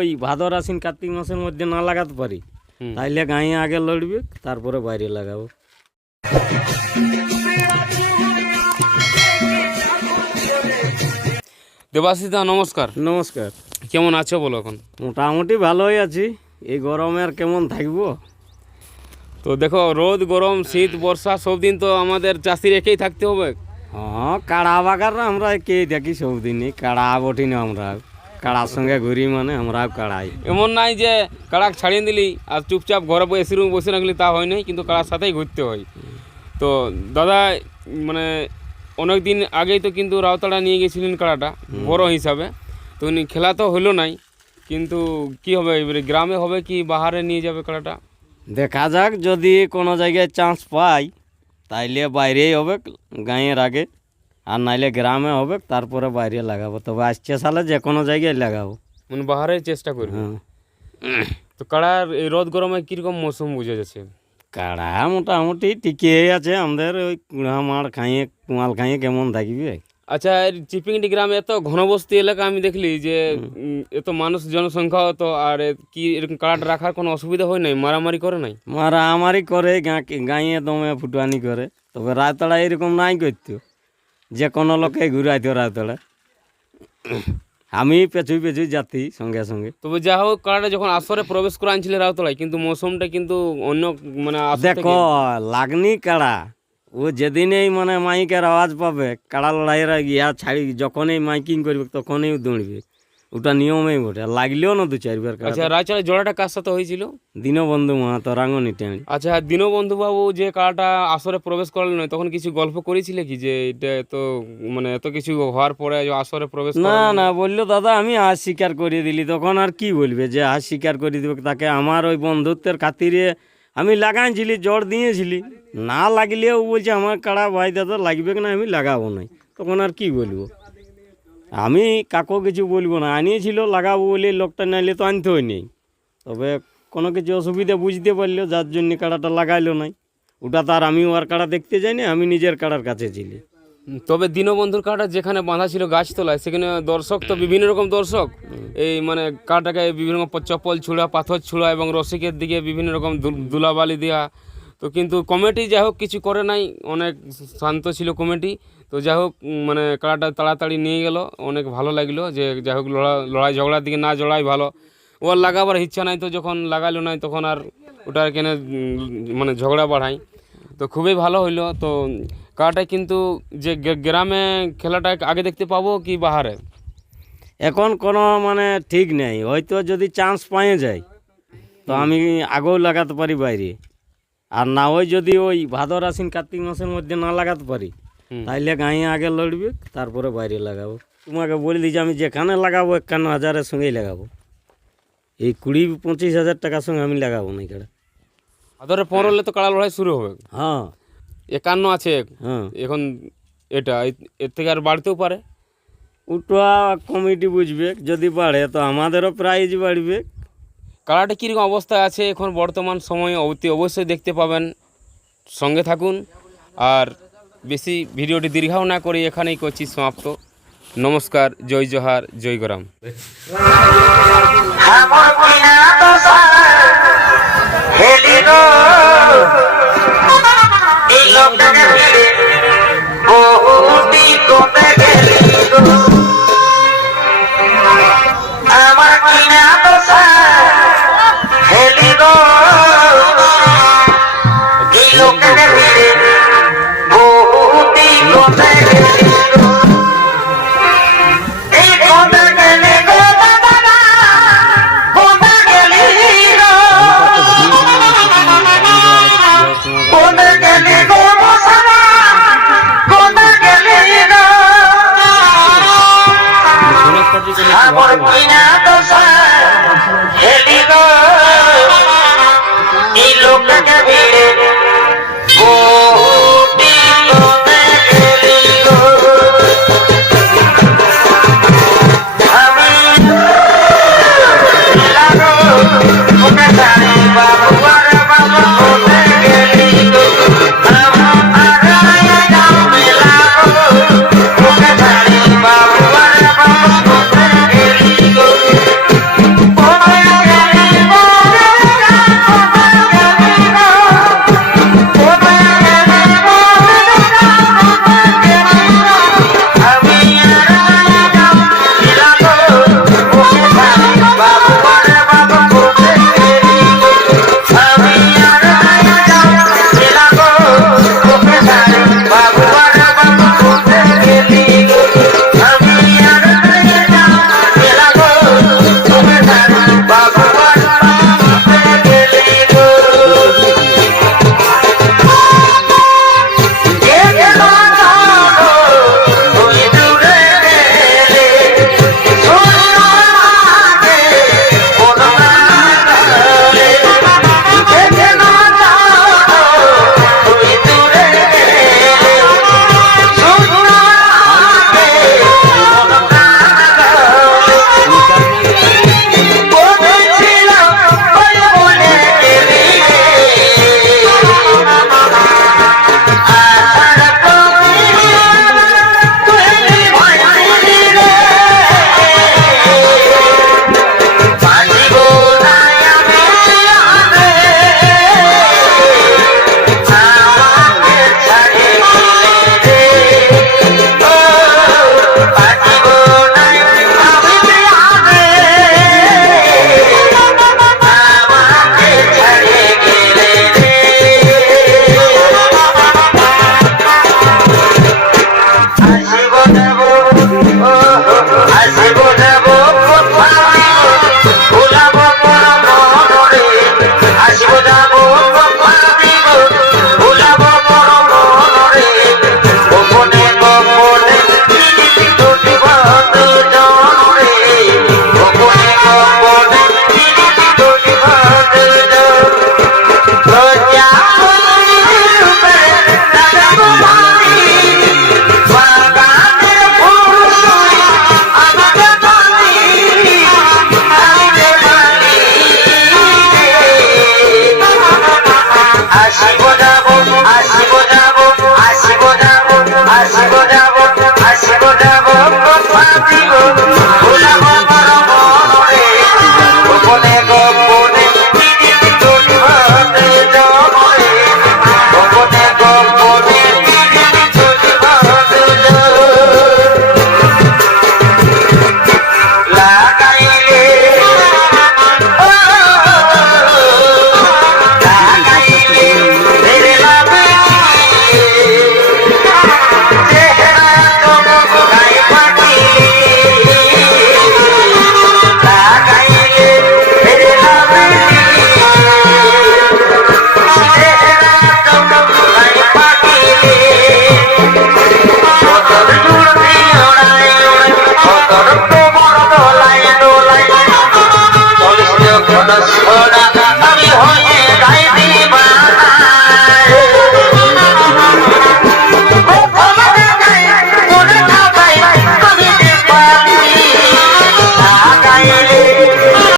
ওই ভাদর আশ্বিন কার্তিক মাসের মধ্যে না লাগাতে পারি। তাইলে গাঁয়ে আগে লড়বে তারপরে বাইরে লাগাবো। দেবাশিসদা নমস্কার। নমস্কার। কেমন আছো বলো এখন? মোটামুটি ভালোই আছি। এই গরমে আর কেমন থাকব? তো দেখো রোদ গরম শীত বর্ষা সব দিন তো আমাদের চাষির একেই থাকতে হবে। হ্যাঁ কাড়া বাগার আমরা কে দেখি সবদিনই কাড়া বটি না আমরা। কাড়ার সঙ্গে ঘুরি মানে আমরাও কাড়াই এমন নাই যে কাড়াক ছাড়িয়ে দিলি আর চুপচাপ ঘরে বসে এসি রুমে বসে রাখলি তা হয় নাই কিন্তু কাড়ার সাথেই ঘুরতে হয় তো দাদা মানে অনেক দিন আগেই তো কিন্তু রাউতাড়া নিয়ে গেছিলেন কাড়াটা বড় হিসাবে তো উনি খেলা তো হলো নাই কিন্তু কি হবে এবারে গ্রামে হবে কি বাহারে নিয়ে যাবে কাড়াটা দেখা যাক যদি কোনো জায়গায় চান্স পাই তাইলে বাইরেই হবে গাঁয়ের আগে আর নাইলে গ্রামে হবে তারপরে বাইরে লাগাবো। তবে আসছে সালে যে কোনো জায়গায় লাগাবো। মানে বাহারের চেষ্টা করবে। হ্যাঁ। তো কাড়ার এই রোদ গরমে কীরকম মৌসুম বুঝে যাচ্ছে? কাড়া মোটামুটি টিকে আছে আমাদের ওই কুড়া মার খাইয়ে কুমাল খাইয়ে কেমন থাকবে। আচ্ছা চিপিংডি গ্রামে এত ঘনবস্তি এলাকা আমি দেখলি যে এত মানুষ জনসংখ্যা তো আর কি এরকম কার্ড রাখার কোনো অসুবিধা হয় নাই? মারামারি করে নাই? মারামারি করে গাঁ গাঁয়ে দমে ফুটানি করে। তবে রাতড়া এরকম নাই করতো যে কোনো লোকে ঘুরাইতো রাতড়া আমি পেছুই পেছুই যাতি সঙ্গে সঙ্গে। তবে যা হোক কারাটা যখন আসরে প্রবেশ করে আনছিলে রাউতলায় কিন্তু মৌসুমটা কিন্তু অন্য মানে দেখো লাগনি কাড়া ও যেদিনেই মানে মাইকের আওয়াজ পাবে কাড়া লড়াইয়ের ইয়া ছাড়ি যখনই মাইকিং করবে তখনই দৌড়বে। ওটা নিয়মেই বটে। লাগলেও না দু চারবার আচ্ছা রায়চড়ায় জোড়াটা কার সাথে হয়েছিল? দীনবন্ধু মাহাতো রাঙনি টেনে। আচ্ছা দীনবন্ধু বাবু যে কার্ডটা আসরে প্রবেশ করলেন না তখন কিছু গল্প করেছিলে কি যে এটা এত মানে এত কিছু হওয়ার পরে যে আসরে প্রবেশ না করালেন? না বলল দাদা আমি আজ স্বীকার করিয়ে দিলি। তখন আর কি বলবে যে আজ স্বীকার করে দিবে। তাকে আমার ওই বন্ধুত্বের খাতিরে আমি লাগাইছিলি জ্বর দিয়েছিলি। না লাগলেও ও বলছে আমার কাড়া ভাই দাদা লাগবে না? আমি লাগাবো না তখন আর কি বলব? আমি কাকো কিছু বলব না। আনিয়েছিল লাগাবো বলে লোকটা নাইলে তো আনতে হয় নেই তবে কোনো কিছু অসুবিধা বুঝতে পারল যার জন্য কাড়াটা লাগাইলো নাই। ওটা তার আমি ওর কাড়া দেখতে যাই না আমি নিজের কাড়ার কাছে ছিলি। তবে দীনবন্ধুর কাটা যেখানে বাঁধা ছিল গাছতলায় সেখানে দর্শক তো বিভিন্ন রকম দর্শক। এই মানে কাটাকে বিভিন্ন রকম চপ্পল ছুড়া পাথর ছুড়া এবং রসিকের দিকে বিভিন্ন রকম ধুলাবালি দেওয়া তো কিন্তু কমিটি যাই হোক কিছু করে নাই অনেক শান্ত ছিল কমিটি। তো যাই হোক মানে কাড়াটা তাড়াতাড়ি নিয়ে গেল। অনেক ভালো লাগল যে যাই হোক লড়া, লড়াই ঝগড়ার দিকে না জড়াই ভালো। ওর লাগাবার ইচ্ছা নাই তো যখন লাগালো নাই তখন আর ওটা কেনে মানে ঝগড়া বাড়াই। তো খুবই ভালো হইল। তো কাটা কিন্তু যে গ্রামে খেলাটা আগে দেখতে পাবো কি বাহারে? এখন কোনো মানে ঠিক নেই। হয়তো যদি চান্স পাইয়ে যায়, তো আমি আগেও লাগাতে পারি বাইরে। আর না হয় যদি ওই ভাদর আশ্বিন কার্তিক মাসের মধ্যে না লাগাতে পারি। তাইলে গাঁয়ে আগে লড়বে তারপরে বাইরে লাগাবো। তোমাকে বলে দিই যে আমি যেখানে লাগাবো একান্ন হাজারের সঙ্গেই লাগাবো। এই কুড়ি পঁচিশ হাজার টাকার সঙ্গে আমি লাগাবো না এটা আদরে পনেরোলে তো কাড়া লড়াই শুরু হবে। হ্যাঁ। একান্ন আছে হ্যাঁ। এখন এটা এর থেকে আর বাড়তেও পারে। ওটা কমিটি বুঝবে যদি বাড়ে তো আমাদেরও প্রাইজ বাড়বে। কাড়াটা কীরকম অবস্থায় আছে এখন বর্তমান সময়ে অতি অবশ্যই দেখতে পাবেন। সঙ্গে থাকুন। আর বেশি ভিডিওটি দীর্ঘাও না করে এখানেই করছি সমাপ্ত। নমস্কার জয় জোহার জয় গরাম। Gracias.